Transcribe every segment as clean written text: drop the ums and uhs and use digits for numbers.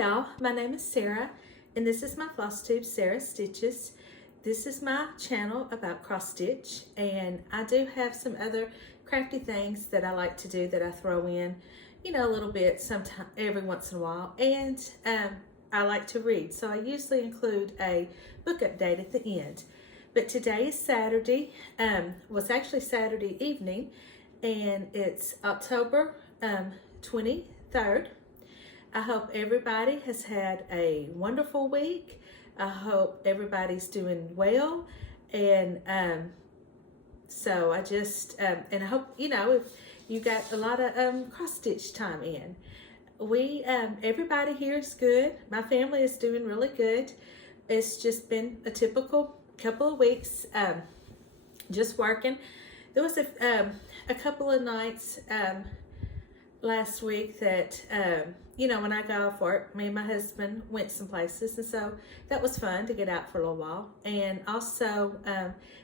y'all, my name is Sarah and this is my Flosstube, Sarah Stitches. This is my channel about cross stitch, and I do have some other crafty things that I like to do that I throw in, you know, a little bit sometime every once in a while. And I like to read, so I usually include a book update at the end. But today is Saturday, was actually Saturday evening, and it's October 23rd. I hope everybody has had a wonderful week. I hope everybody's doing well, and so I just and I hope, you know, if you got a lot of cross stitch time in. We everybody here is good. My family is doing really good. It's just been a typical couple of weeks, just working. There was a couple of nights last week that you know, when I got off work, me and my husband went some places, and so that was fun to get out for a little while. And also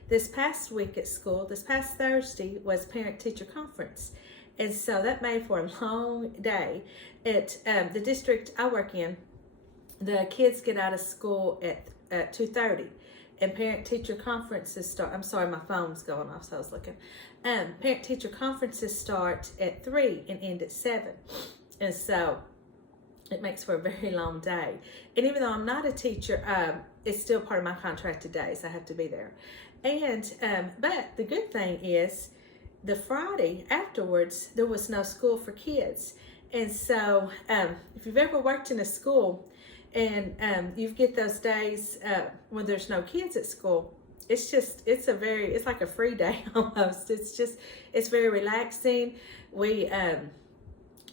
this past week at school, this past Thursday, was parent-teacher conference, and so that made for a long day. At the district I work in, the kids get out of school at 2:30, and parent-teacher conferences start. I'm sorry, my phone's going off, so I was looking. Parent-teacher conferences start at 3 and end at 7, and so it makes for a very long day. And even though I'm not a teacher, it's still part of my contracted days. I have to be there. And but the good thing is, the Friday afterwards, there was no school for kids. And so if you've ever worked in a school and you get those days when there's no kids at school, it's like a free day almost. It's very relaxing. We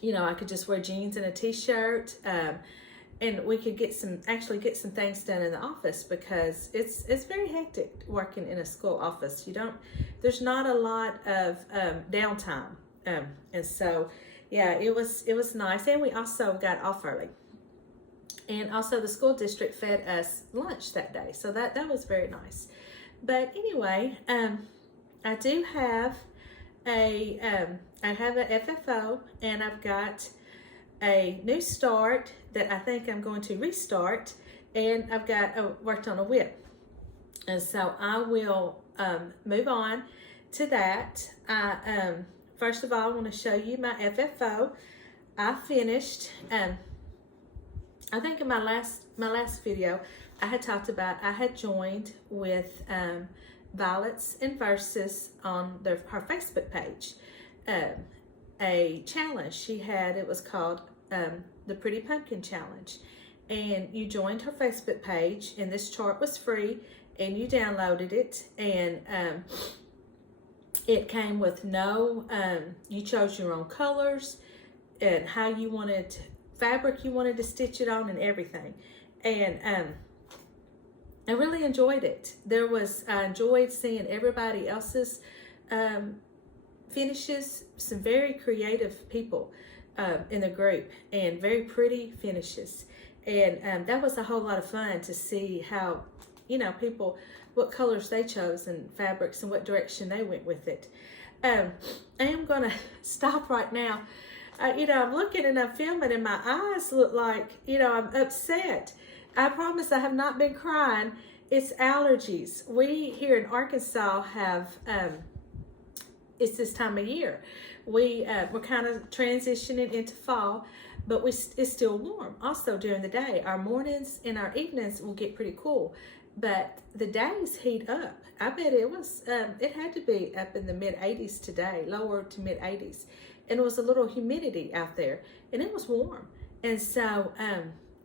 you know, I could just wear jeans and a t-shirt, and we could actually get some things done in the office, because it's very hectic working in a school office. There's not a lot of downtime, and so yeah, it was nice. And we also got off early, and also the school district fed us lunch that day, so that was very nice. But anyway, I do have I have an FFO, and I've got a new start that I think I'm going to restart, and I've got worked on a whip, and so I will move on to that. First of all, I want to show you my FFO. I finished. I think in my last video, I had talked about I had joined with Violet's and Verses on her Facebook page, a challenge she had. It was called the Pretty Pumpkin Challenge, and you joined her Facebook page, and this chart was free, and you downloaded it, and it came with no you chose your own colors and how you wanted fabric you wanted to stitch it on and everything. And I really enjoyed it. I enjoyed seeing everybody else's finishes, some very creative people in the group, and very pretty finishes. And that was a whole lot of fun to see how, you know, people, what colors they chose and fabrics and what direction they went with it. I am gonna stop right now. You know, I'm looking and I'm filming, and my eyes look like, you know, I'm upset. I promise I have not been crying. It's allergies. We here in Arkansas have, it's this time of year. We're kind of transitioning into fall, but it's still warm. Also during the day, our mornings and our evenings will get pretty cool, but the days heat up. I bet it had to be up in the mid 80s today, lower to mid 80s. And it was a little humidity out there, and it was warm. And so,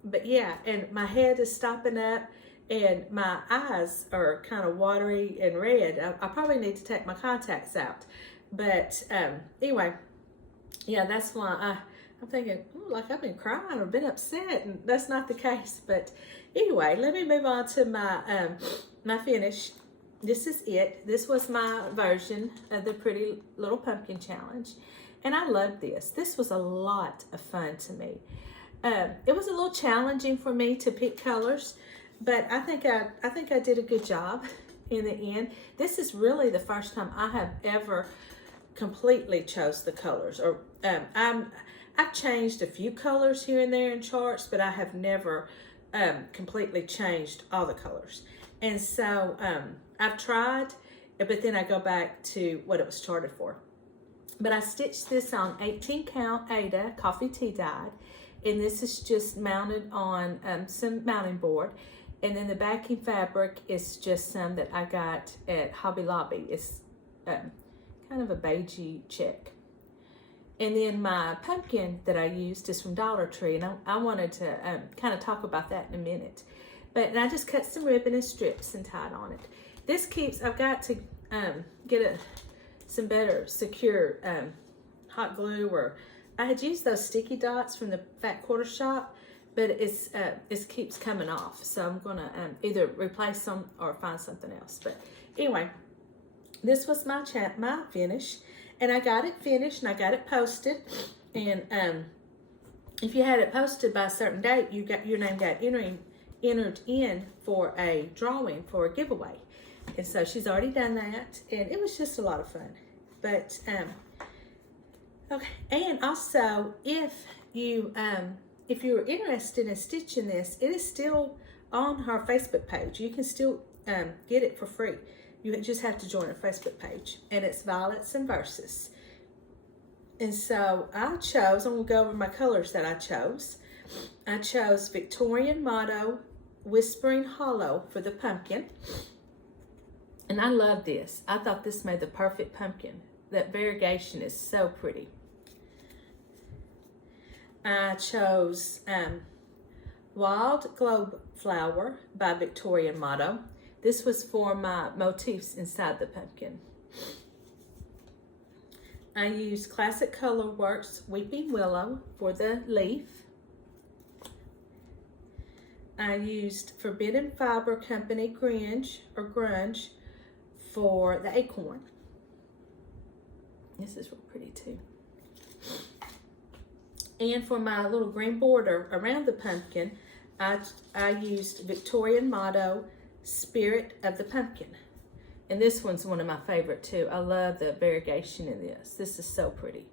but yeah, and my head is stopping up, and my eyes are kind of watery and red. I probably need to take my contacts out. But anyway, yeah, that's why I'm thinking, like I've been crying or been upset, and that's not the case. But anyway, let me move on to my my finish. This is it. This was my version of the Pretty Little Pumpkin Challenge, and I loved this. This was a lot of fun to me. It was a little challenging for me to pick colors, but I think I did a good job in the end. This is really the first time I have ever completely chose the colors, or I've changed a few colors here and there in charts, but I have never completely changed all the colors. And so I've tried, but then I go back to what it was charted for. But I stitched this on 18 count Ada coffee tea dyed, and this is just mounted on some mounting board. And then the backing fabric is just some that I got at Hobby Lobby. It's kind of a beigey check. And then my pumpkin that I used is from Dollar Tree, and I wanted to kind of talk about that in a minute. But I just cut some ribbon and strips and tied on it. This keeps, I've got to get some better secure hot glue, or I had used those sticky dots from the Fat Quarter Shop, but it keeps coming off. So I'm gonna either replace them or find something else. But anyway, this was my finish, and I got it finished and I got it posted. And if you had it posted by a certain date, your name got entered in for a drawing for a giveaway. And so she's already done that, and it was just a lot of fun. But okay, and also if you're interested in stitching this, it is still on her Facebook page. You can still get it for free. You just have to join her Facebook page, and it's Violets and Verses. And so I chose, I'm gonna go over my colors that I chose. I chose Victorian Motto Whispering Hollow for the pumpkin. And I love this. I thought this made the perfect pumpkin. That variegation is so pretty. I chose Wild Globe Flower by Victorian Motto. This was for my motifs inside the pumpkin. I used Classic Color Works Weeping Willow for the leaf. I used Forbidden Fiber Company Grunge for the acorn. This is real pretty too. And for my little green border around the pumpkin, I used Victorian Motto Spirit of the Pumpkin. And this one's one of my favorite too. I love the variegation in this. This is so pretty.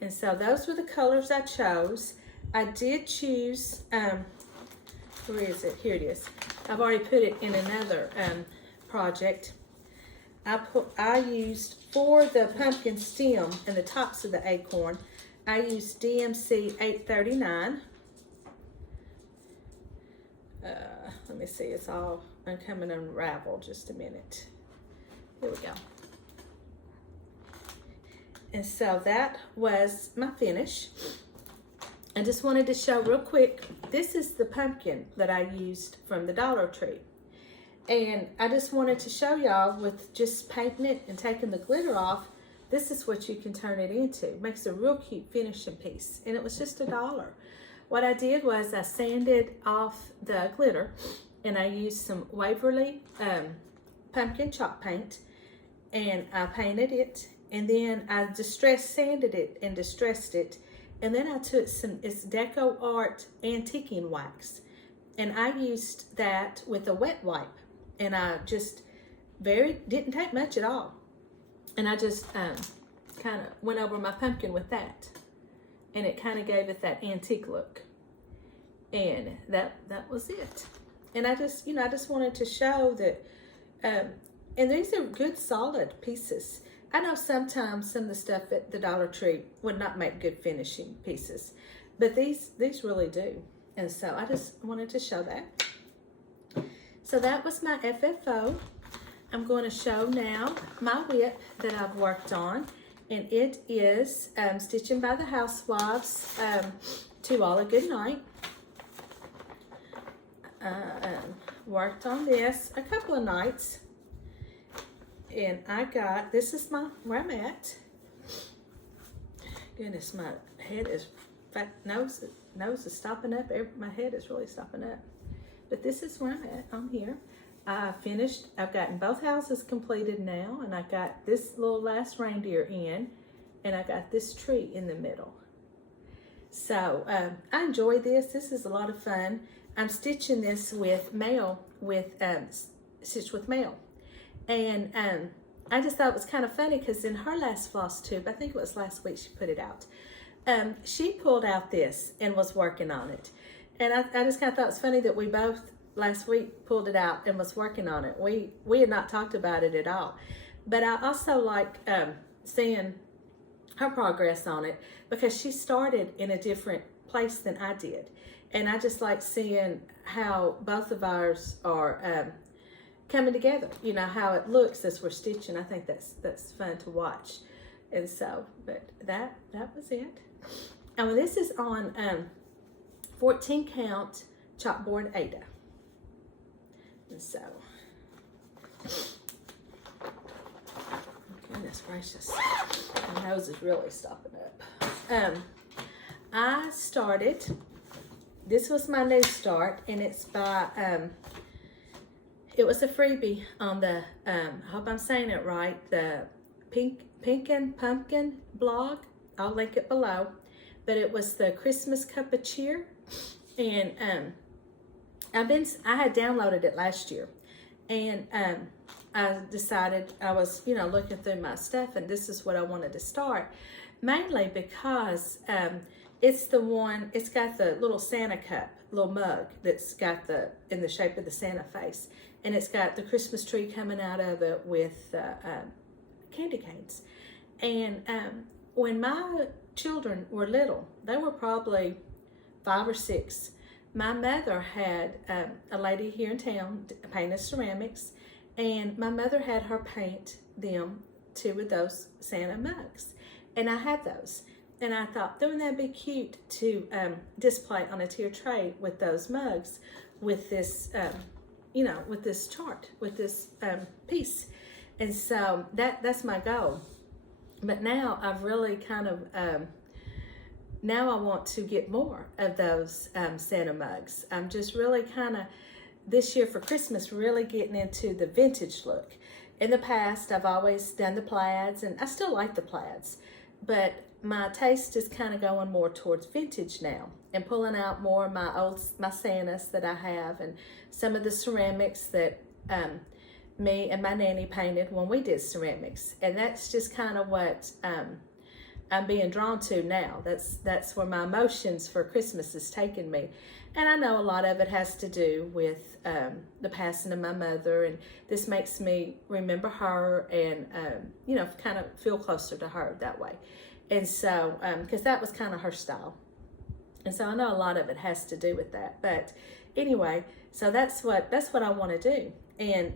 And so those were the colors I chose. I did choose, where is it? Here it is. I've already put it in another project. I used for the pumpkin stem and the tops of the acorn, I used DMC 839. Let me see, it's all coming unraveled. Just a minute. Here we go. And so that was my finish. I just wanted to show real quick, this is the pumpkin that I used from the Dollar Tree. And I just wanted to show y'all with just painting it and taking the glitter off, this is what you can turn it into. It makes a real cute finishing piece. And it was just $1. What I did was I sanded off the glitter, and I used some Waverly pumpkin chalk paint, and I painted it, and then I sanded it and distressed it, and then I took it's Deco Art antiquing wax, and I used that with a wet wipe, and I just didn't take much at all, and I just kind of went over my pumpkin with that, and it kind of gave it that antique look, and that was it. And I just wanted to show that, and these are good solid pieces. I know sometimes some of the stuff at the Dollar Tree would not make good finishing pieces, but these really do. And so I just wanted to show that. So that was my FFO. I'm going to show now my whip that I've worked on, and it is Stitching by the Housewives, To All a Good Night. Worked on this a couple of nights, and this is where I'm at. Goodness, my head is, nose is stopping up. My head is really stopping up. But this is where I'm at. I'm here. I finished. I've gotten both houses completed now, and I got this little last reindeer in, and I got this tree in the middle. So I enjoy this. This is a lot of fun. I'm stitching this with stitched with mail. And I just thought it was kind of funny because in her last Flosstube, I think it was last week she put it out, she pulled out this and was working on it. And I just kind of thought it was funny that we both last week pulled it out and was working on it. We had not talked about it at all. But I also like seeing her progress on it, because she started in a different place than I did. And I just like seeing how both of ours are coming together, you know, how it looks as we're stitching. I think that's fun to watch. And so, but that was it. And this is on 14 count chalkboard Ada. And so, goodness gracious, my nose is really stopping up. I started, this was my new start, and it's by, it was a freebie on the, I hope I'm saying it right, the Pink and Pumpkin blog. I'll link it below. But it was the Christmas Cup of Cheer. And I had downloaded it last year. And I decided, I was, you know, looking through my stuff, and this is what I wanted to start. Mainly because it's the one, it's got the little Santa cup, little mug that's got in the shape of the Santa face. And it's got the Christmas tree coming out of it with candy canes. And when my children were little, they were probably 5 or 6, my mother had a lady here in town painted ceramics, and my mother had her paint them 2 of those Santa mugs. And I had those. And I thought, wouldn't that be cute to display on a tier tray with those mugs, with this, you know, with this chart, with this piece. And so that's my goal. But now I've really kind of, now I want to get more of those Santa mugs. I'm just really kind of, this year for Christmas, really getting into the vintage look. In the past, I've always done the plaids, and I still like the plaids, but my taste is kind of going more towards vintage now, and pulling out more of my Santas that I have, and some of the ceramics that me and my nanny painted when we did ceramics. And that's just kind of what I'm being drawn to now. That's where my emotions for Christmas is taking me. And I know a lot of it has to do with the passing of my mother, and this makes me remember her and, you know, kind of feel closer to her that way. And so, because that was kind of her style. And so I know a lot of it has to do with that. But anyway, so that's what I want to do. And,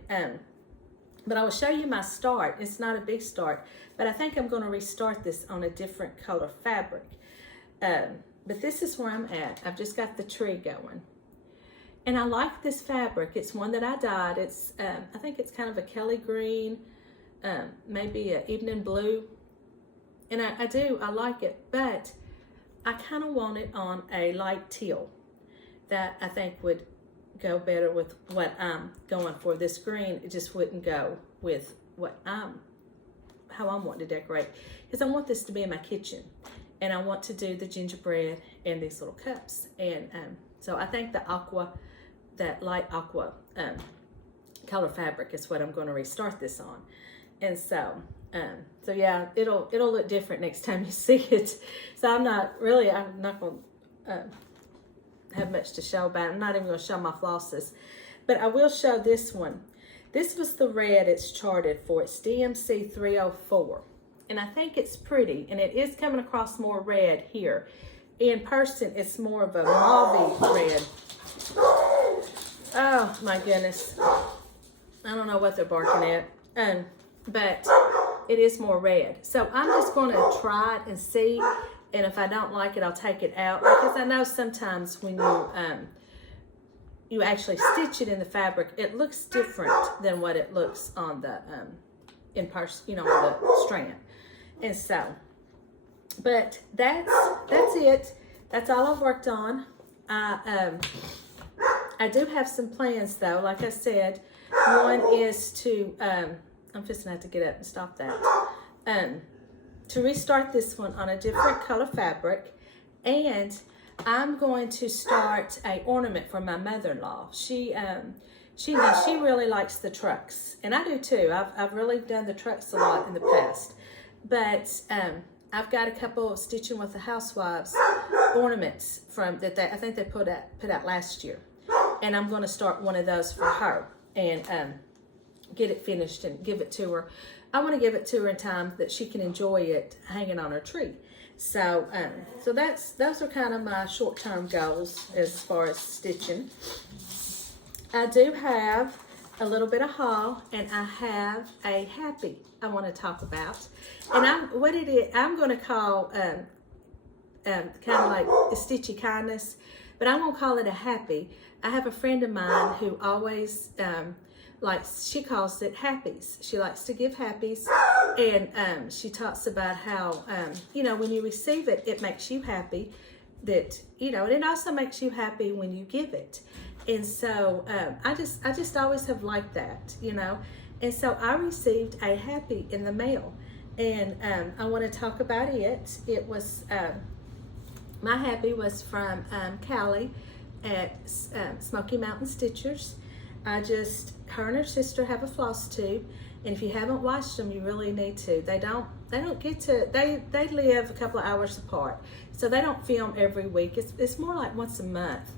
but I will show you my start. It's not a big start, but I think I'm going to restart this on a different color fabric. But this is where I'm at. I've just got the tree going. And I like this fabric. It's one that I dyed. It's, I think it's kind of a Kelly green, maybe an evening blue. And I like it, but I kind of want it on a light teal that I think would go better with what I'm going for. This green, it just wouldn't go with how I'm wanting to decorate, because I want this to be in my kitchen, and I want to do the gingerbread and these little cups. And so I think that light aqua color fabric is what I'm going to restart this on. And so yeah, it'll look different next time you see it. So I'm not going to have much to show about it. I'm not even going to show my flosses, but I will show this one. This was the red it's charted for. It's DMC 304, and I think it's pretty, and it is coming across more red here. In person, it's more of a mauve red. Oh my goodness, I don't know what they're barking at, but it is more red. So I'm just going to try it and see. And if I don't like it, I'll take it out, because I know sometimes when you actually stitch it in the fabric, it looks different than what it looks on the in person, you know, on the strand. And so, but that's it. That's all I've worked on. I do have some plans though. Like I said, one is to I'm just gonna have to get up and stop that. To restart this one on a different color fabric, and I'm going to start a ornament for my mother-in-law. She really likes the trucks, and I do too. I've really done the trucks a lot in the past, but I've got a couple of Stitching with the Housewives ornaments from that I think they put out last year, and I'm going to start one of those for her and get it finished and give it to her. I want to give it to her in time that she can enjoy it hanging on her tree. So so those are kind of my short-term goals as far as stitching. I do have a little bit of haul, and I have a happy I want to talk about. And I'm going to call kind of like a Stitchy Kindness, but I'm going to call it a happy. I have a friend of mine who always she calls it happies. She likes to give happies, and she talks about how when you receive it, it makes you happy. That and it also makes you happy when you give it. And so I just always have liked that, And so I received a happy in the mail, and I want to talk about it. It was my happy was from Callie at Smoky Mountain Stitchers. Her and her sister have a Flosstube, and if you haven't watched them, you really need to. They don't get to, they live a couple of hours apart, so they don't film every week. It's more like once a month.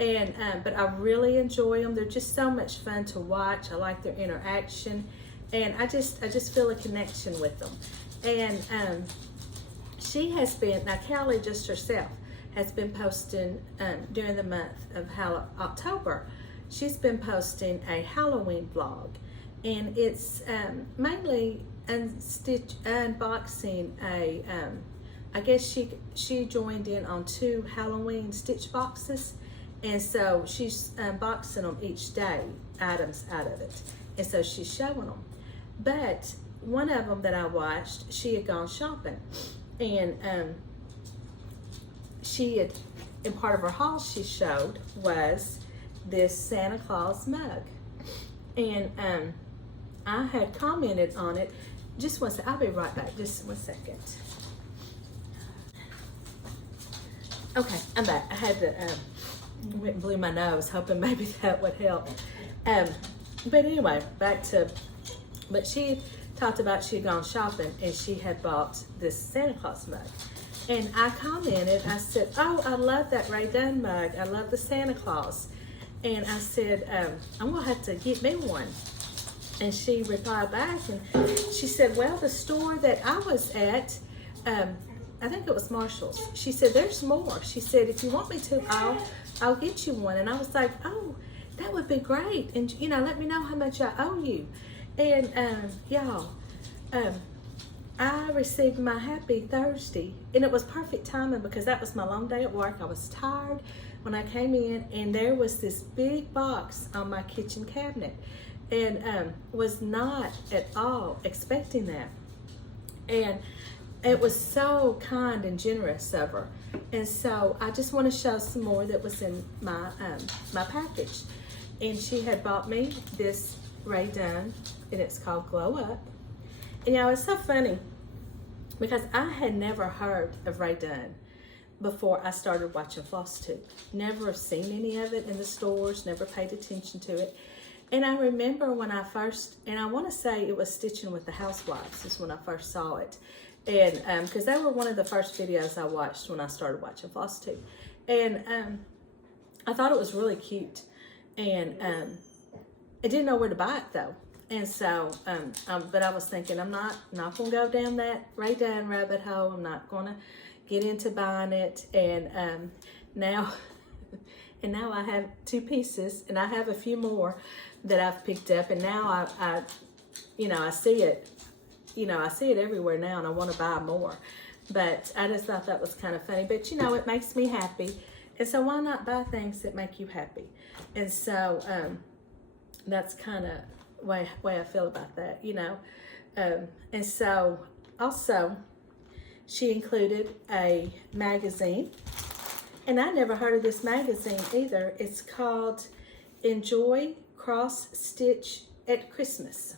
And but I really enjoy them. They're just so much fun to watch. I like their interaction, and I just feel a connection with them. And she has been, now Callie just herself has been posting during the month of October. She's been posting a Halloween vlog, and it's mainly unboxing a. I guess she joined in on 2 Halloween stitch boxes. And so she's unboxing them each day, items out of it. And so she's showing them. But one of them that I watched, she had gone shopping. And in part of her haul she showed was this Santa Claus mug. And I had commented on it. Just one second, I'll be right back, just 1 second. Okay, I'm back. I had to, went and blew my nose, hoping maybe that would help. But anyway, but she talked about she had gone shopping and she had bought this Santa Claus mug. And I commented, I said, oh, I love that Ray Dunn mug. I love the Santa Claus. And I said, I'm gonna have to get me one. And she replied back and she said, well, the store that I was at, I think it was Marshall's. She said, there's more. She said, if you want me to, I'll get you one. And I was like, oh, that would be great. And, let me know how much I owe you. And, y'all, I received my happy Thursday. And it was perfect timing because that was my long day at work. I was tired when I came in, and there was this big box on my kitchen cabinet. And was not at all expecting that. And it was so kind and generous of her. And so I just want to show some more that was in my my package. And she had bought me this Ray Dunn, and it's called Glow Up. And it's so funny because I had never heard of Ray Dunn before I started watching Flosstube. Never have seen any of it in the stores, never paid attention to it. And I remember when I first, and I want to say it was Stitching with the Housewives is when I first saw it. And because they were one of the first videos I watched when I started watching Flosstube. And I thought it was really cute. And I didn't know where to buy it though. And so, but I was thinking, I'm not going to go down that Ray Dunn rabbit hole. I'm not going to get into buying it. And now I have 2 pieces, and I have a few more that I've picked up. And now I see it. I see it everywhere now, and I want to buy more. But I just thought that was kind of funny. But, it makes me happy. And so why not buy things that make you happy? And so that's kind of way I feel about that, And so also she included a magazine. And I never heard of this magazine either. It's called Enjoy Cross Stitch at Christmas.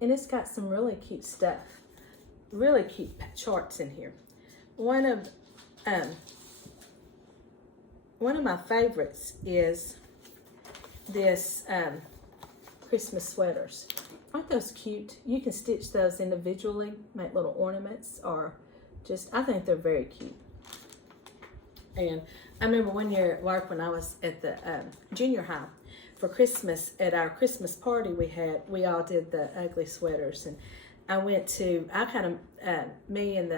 And it's got some really cute stuff. Really cute charts in here. One of my favorites is this Christmas sweaters. aren't those cute? You can stitch those individually, make little ornaments, or just, I think they're very cute. And I remember one year at work when I was at the junior high, for Christmas, at our Christmas party we all did the ugly sweaters. And me and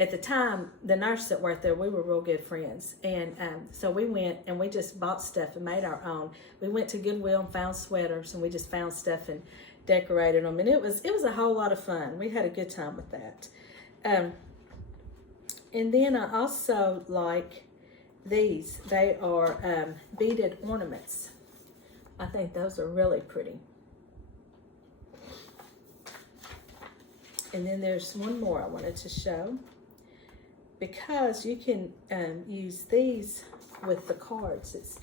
at the time, the nurse that worked there, we were real good friends. And so we went and we just bought stuff and made our own. We went to Goodwill and found sweaters, and we just found stuff and decorated them. And it was a whole lot of fun. We had a good time with that. And then I also like these. They are beaded ornaments. I think those are really pretty. And then there's one more I wanted to show, because you can use these with the cards.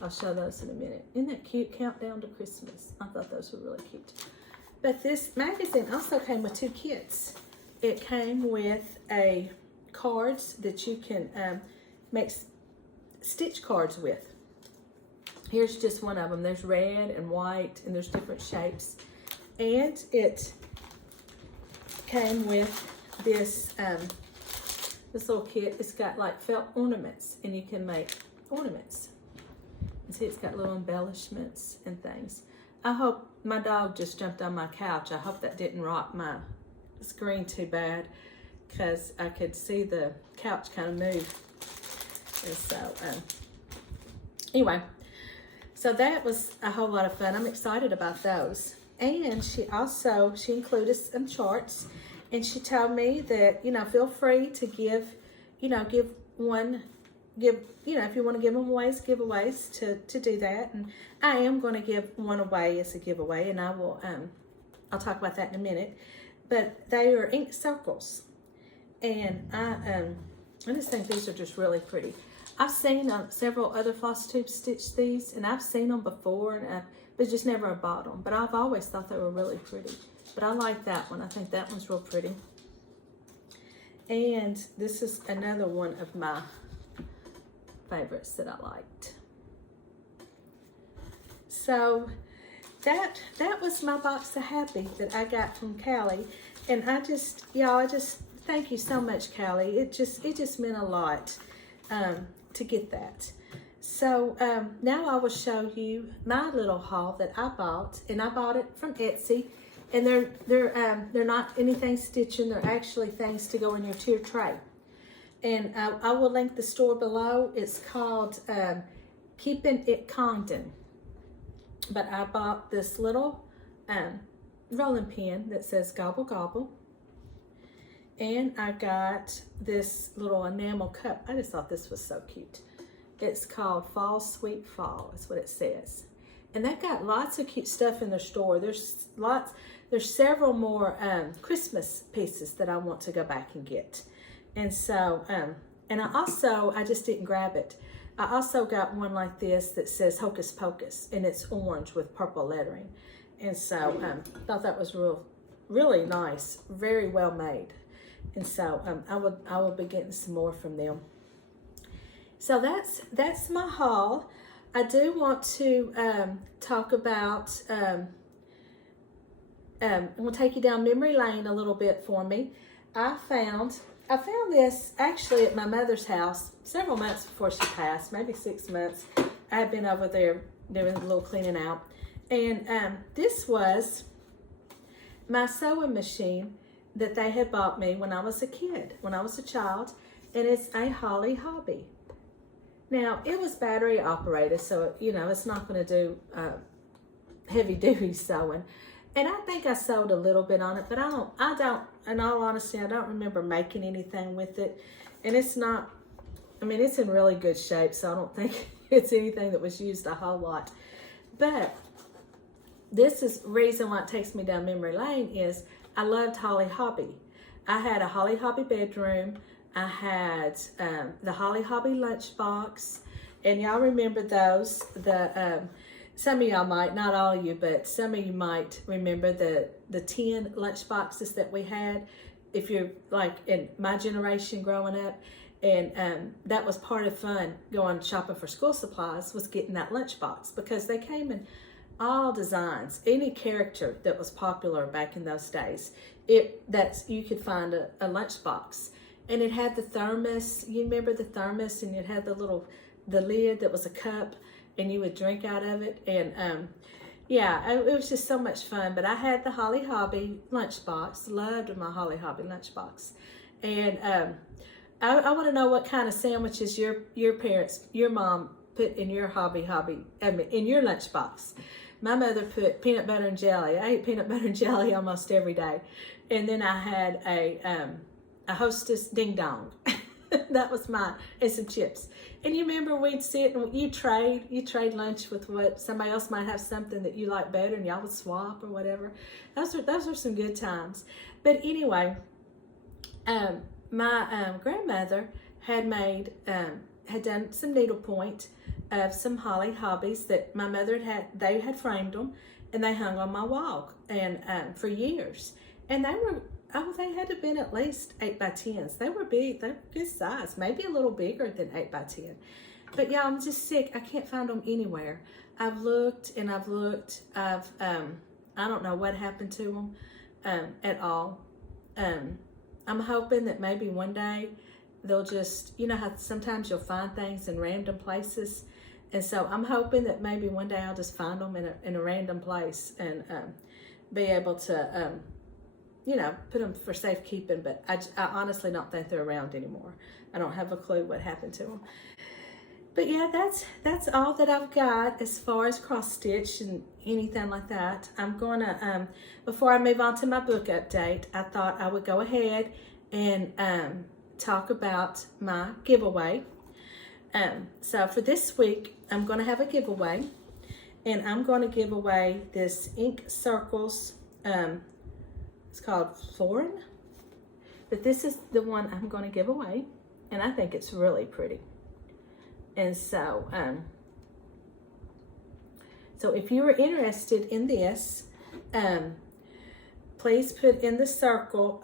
I'll show those in a minute. Isn't that cute? Countdown to Christmas. I thought those were really cute. But this magazine also came with 2 kits. It came with cards that you can make stitch cards with. Here's just one of them. There's red and white, and there's different shapes. And it came with this little kit. It's got like felt ornaments, and you can make ornaments. And see, it's got little embellishments and things. I hope, my dog just jumped on my couch. I hope that didn't rock my screen too bad, because I could see the couch kind of move. And so, anyway, so that was a whole lot of fun. I'm excited about those. And she included some charts, and she told me that, feel free to give if you want to give them away as giveaways, to do that. And I am going to give one away as a giveaway, and I'll talk about that in a minute. But they are ink circles, and I just think these are just really pretty. I've seen several other Flosstube stitch these, and I've seen them before, but just never bought them. But I've always thought they were really pretty. But I like that one. I think that one's real pretty. And this is another one of my favorites that I liked. So that was my box of happy that I got from Callie. And I just thank you so much, Callie. It just meant a lot to get that. So now I will show you my little haul that I bought, and I bought it from Etsy. And they're not anything stitching. They're actually things to go in your tier tray. And I will link the store below. It's called Keeping It Condon. But I bought this little rolling pin that says Gobble Gobble. And I got this little enamel cup. I just thought this was so cute. It's called Fall Sweet Fall, is what it says. And they've got lots of cute stuff in their store. There's several more Christmas pieces that I want to go back and get. And so, and I just didn't grab it. I also got one like this that says Hocus Pocus, and it's orange with purple lettering. And so, thought that was really nice, very well made. And so, I will be getting some more from them. So that's my haul. I do want to talk about. I'm going to take you down memory lane a little bit for me. I found this actually at my mother's house several months before she passed, maybe 6 months. I had been over there doing a little cleaning out. And this was my sewing machine that they had bought me when I was a kid, when I was a child. And it's a Holly Hobby. Now, it was battery operated, so, it's not going to do heavy duty sewing. And I think I sewed a little bit on it, but I don't, in all honesty, I don't remember making anything with it. And it's not, it's in really good shape, so I don't think it's anything that was used a whole lot. But this is the reason why it takes me down memory lane is I loved Holly Hobby. I had a Holly Hobby bedroom. I had the Holly Hobby lunchbox. And y'all remember those, some of y'all might, not all of you, but some of you might remember the tin lunch boxes that we had. If you're like in my generation growing up, and that was part of fun going shopping for school supplies, was getting that lunch box, because they came in all designs, any character that was popular back in those days. You could find a lunchbox, and it had the thermos. You remember the thermos, and it had the lid that was a cup, and you would drink out of it. And yeah, it was just so much fun. But I had the Holly Hobby lunchbox. Loved my Holly Hobby lunchbox. And I want to know what kind of sandwiches your mom put in your in your lunchbox. My mother put peanut butter and jelly. I ate peanut butter and jelly almost every day. And then I had a Hostess Ding Dong. That was mine, and some chips. And you remember we'd sit and you trade lunch with what somebody else might have something that you like better, and y'all would swap or whatever. Those were some good times. But anyway, my grandmother had done some needlepoint of some Holly Hobbies that my mother they had framed them, and they hung on my wall and for years. And they had to have been at least 8x10s. They were big, they were good size, maybe a little bigger than 8x10. But yeah, I'm just sick. I can't find them anywhere. I've looked and I've looked. I don't know what happened to them at all. I'm hoping that maybe one day they'll just, you know how sometimes you'll find things in random places. And so I'm hoping that maybe one day I'll just find them in a random place and be able to, put them for safekeeping. But I honestly don't think they're around anymore. I don't have a clue what happened to them. But yeah, that's all that I've got as far as cross stitch and anything like that. I'm gonna, before I move on to my book update, I thought I would go ahead and talk about my giveaway. So for this week, I'm gonna have a giveaway, and I'm gonna give away this Ink Circles, it's called Florin, but this is the one I'm gonna give away, and I think it's really pretty. And so, so if you are interested in this, please put in the circle,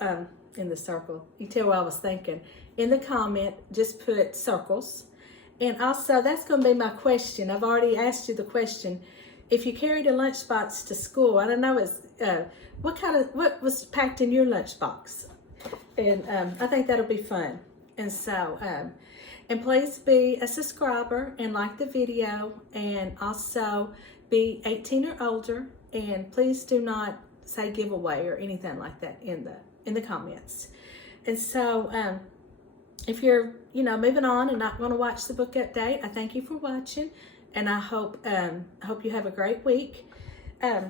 you tell what I was thinking, in the comment, just put circles. And also, that's going to be my question. I've already asked you the question. If you carried a lunchbox to school, I don't know, what was packed in your lunchbox? And I think that'll be fun. And so, and please be a subscriber and like the video, and also be 18 or older, and please do not say giveaway or anything like that in the comments. And so if you're moving on and not going to watch the book update, I thank you for watching, and I hope you have a great week. I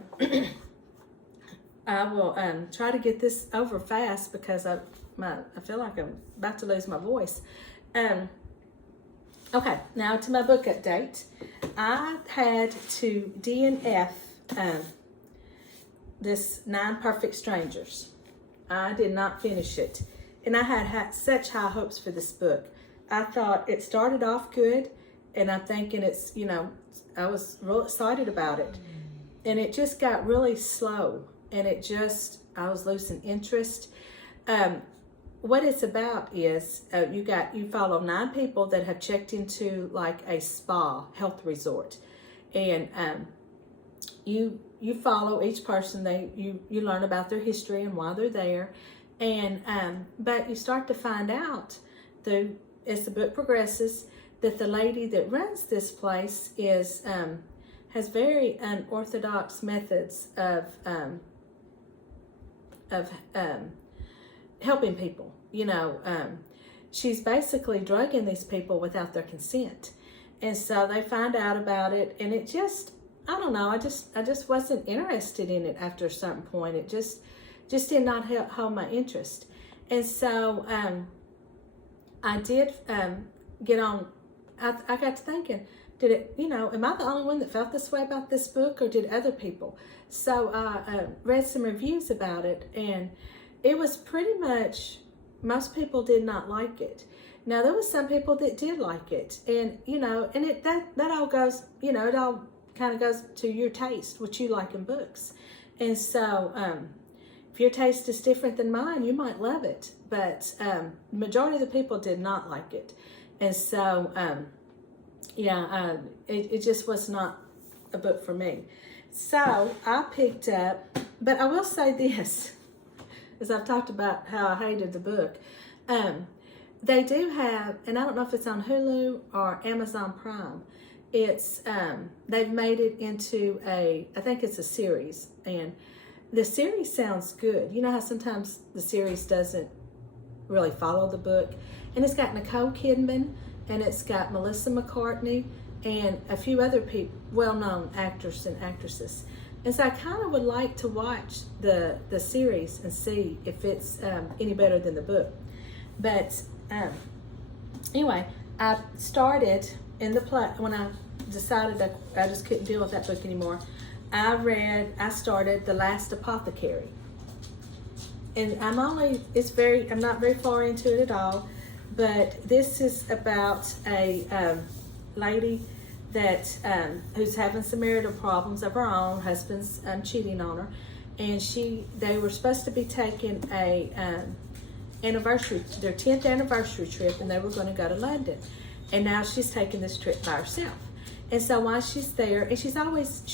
will try to get this over fast because I feel like I'm about to lose my voice. Okay, now to my book update. I had to DNF this 9 Perfect Strangers. I did not finish it. And I had such high hopes for this book. I thought it started off good, and I'm thinking I was real excited about it. And it just got really slow, and I was losing interest. What it's about is you follow 9 people that have checked into like a spa health resort, and you follow each person. You learn about their history and why they're there, and but you start to find out as the book progresses that the lady that runs this place has very unorthodox methods of helping people. She's basically drugging these people without their consent, and so they find out about it, and it just, I don't know, I just wasn't interested in it after a certain point. It just did not hold my interest. And so I did get on. I got to thinking, did it, am I the only one that felt this way about this book, or did other people? So I read some reviews about it, and it was pretty much, most people did not like it. Now, there was some people that did like it, and, and that all goes, it all kind of goes to your taste, what you like in books. And so, if your taste is different than mine, you might love it, but the majority of the people did not like it. And so, it just was not a book for me. So I picked up, but I will say this, as I've talked about how I hated the book. They do have, and I don't know if it's on Hulu or Amazon Prime. It's they've made it into I think it's a series, and the series sounds good. You know how sometimes the series doesn't really follow the book, and it's got Nicole Kidman, and it's got Melissa McCartney, and a few other people, well-known actors and actresses. And so I kind of would like to watch the series and see if it's any better than the book. But anyway, I started in the play when I decided that I just couldn't deal with that book anymore. I started The Last Apothecary. And I'm not very far into it at all, but this is about a lady that who's having some marital problems of her own. Husband's cheating on her, and they were supposed to be taking their 10th anniversary trip, and they were going to go to London. And now she's taking this trip by herself. And so while she's there, and she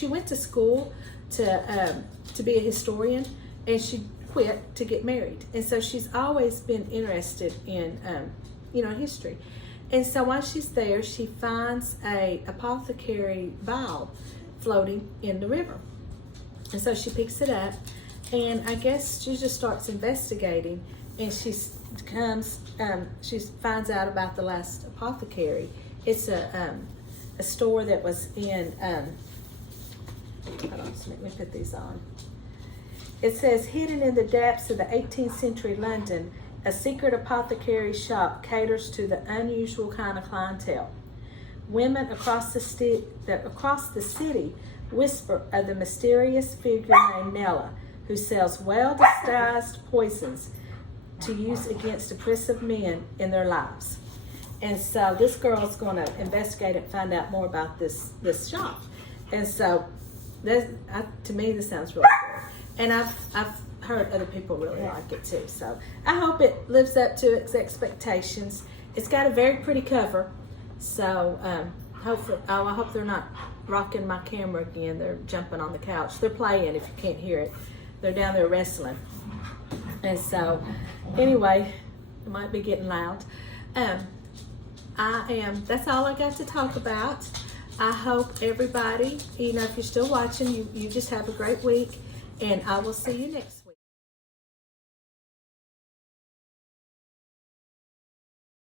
went to school to be a historian, and she quit to get married. And so she's always been interested in history. And so while she's there, she finds a apothecary vial floating in the river. And so she picks it up, and I guess she just starts investigating, and she finds out about the Last Apothecary. It's a store that was in, hold on, let me put these on. It says, hidden in the depths of the 18th century London, a secret apothecary shop caters to the unusual kind of clientele. Women across the city whisper of the mysterious figure named Nella, who sells well-disguised poisons to use against oppressive men in their lives. And so this girl's going to investigate and find out more about this shop. And so, to me, this sounds really good. And I've heard other people really like it too. So I hope it lives up to its expectations. It's got a very pretty cover. So I hope they're not rocking my camera again. They're jumping on the couch. They're playing, if you can't hear it. They're down there wrestling. And so anyway, it might be getting loud. That's all I got to talk about. I hope everybody, if you're still watching, you just have a great week, and I will see you next